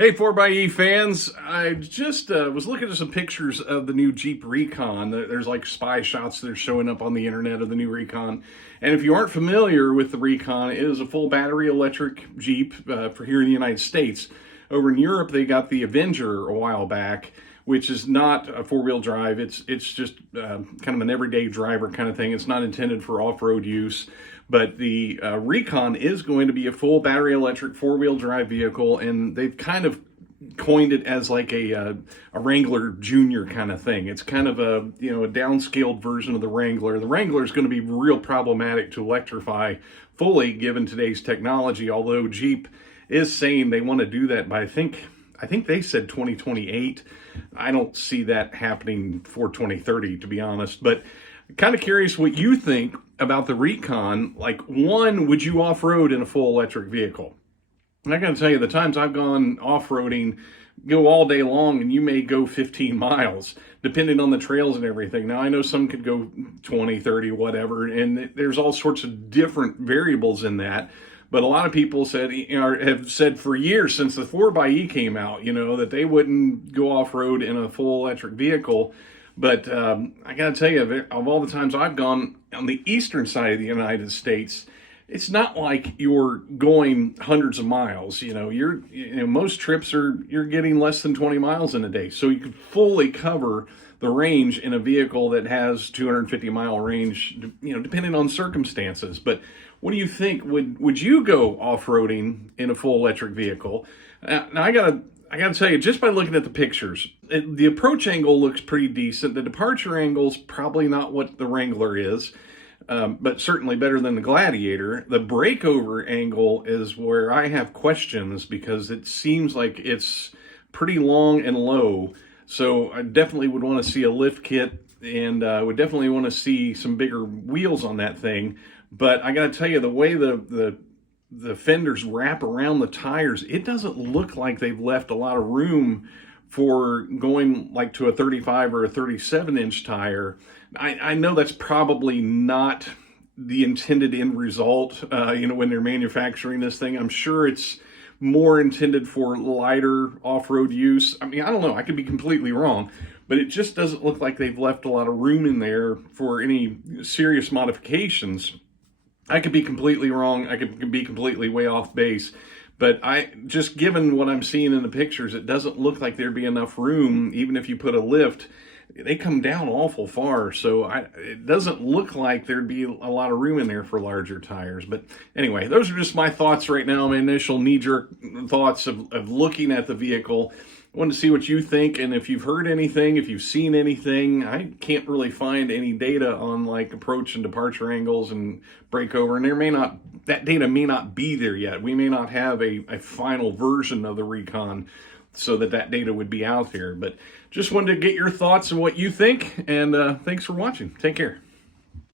Hey 4xe fans, I just was looking at some pictures of the new Jeep Recon. There's like spy shots that are showing up on the internet of the new Recon. And if you aren't familiar with the Recon, it is a full battery electric Jeep for here in the United States. Over in Europe, they got the Avenger a while back, which is not a four-wheel drive. It's just kind of an everyday driver kind of thing. It's not intended for off-road use. But the Recon is going to be a full battery electric four-wheel drive vehicle, and they've kind of coined it as like a Wrangler Junior kind of thing. It's kind of a a downscaled version of the Wrangler. The Wrangler is going to be real problematic to electrify fully given today's technology. Although Jeep is saying they want to do that by I think they said 2028. I don't see that happening for 2030, to be honest. But kind of curious what you think about the Recon. Like, one, would you off-road in a full electric vehicle? And I gotta tell you, the times I've gone off-roading, go all day long, and you may go 15 miles, depending on the trails and everything. Now, I know some could go 20, 30, whatever, and there's all sorts of different variables in that. But a lot of people said, have said for years since the 4xe came out, that they wouldn't go off-road in a full electric vehicle. But I got to tell you, of all the times I've gone on the eastern side of the United States, it's not like you're going hundreds of miles. Most trips you're getting less than 20 miles in a day. So you can fully cover the range in a vehicle that has 250-mile range, depending on circumstances. But what do you think? Would you go off-roading in a full electric vehicle? Now I gotta tell you, just by looking at the pictures, the approach angle looks pretty decent. The departure angle's probably not what the Wrangler is, but certainly better than the Gladiator. The breakover angle is where I have questions because it seems like it's pretty long and low. So I definitely would want to see a lift kit, and would definitely want to see some bigger wheels on that thing. But I gotta tell you, the way the fenders wrap around the tires, it doesn't look like they've left a lot of room for going like to a 35 or a 37-inch tire. I know that's probably not the intended end result, when they're manufacturing this thing. I'm sure it's more intended for lighter off-road use. I mean, I don't know. I could be completely wrong, but it just doesn't look like they've left a lot of room in there for any serious modifications. I could be completely wrong. I could be completely way off base. But just given what I'm seeing in the pictures, it doesn't look like there'd be enough room, even if you put a lift. They come down awful far, so it doesn't look like there'd be a lot of room in there for larger tires. But anyway, those are just my thoughts right now, my initial knee-jerk thoughts of looking at the vehicle. I wanted to see what you think, and if you've heard anything, if you've seen anything. I can't really find any data on like approach and departure angles and breakover, and that data may not be there yet. We may not have a final version of the Recon so that data would be out there. But just wanted to get your thoughts on what you think, and thanks for watching. Take care.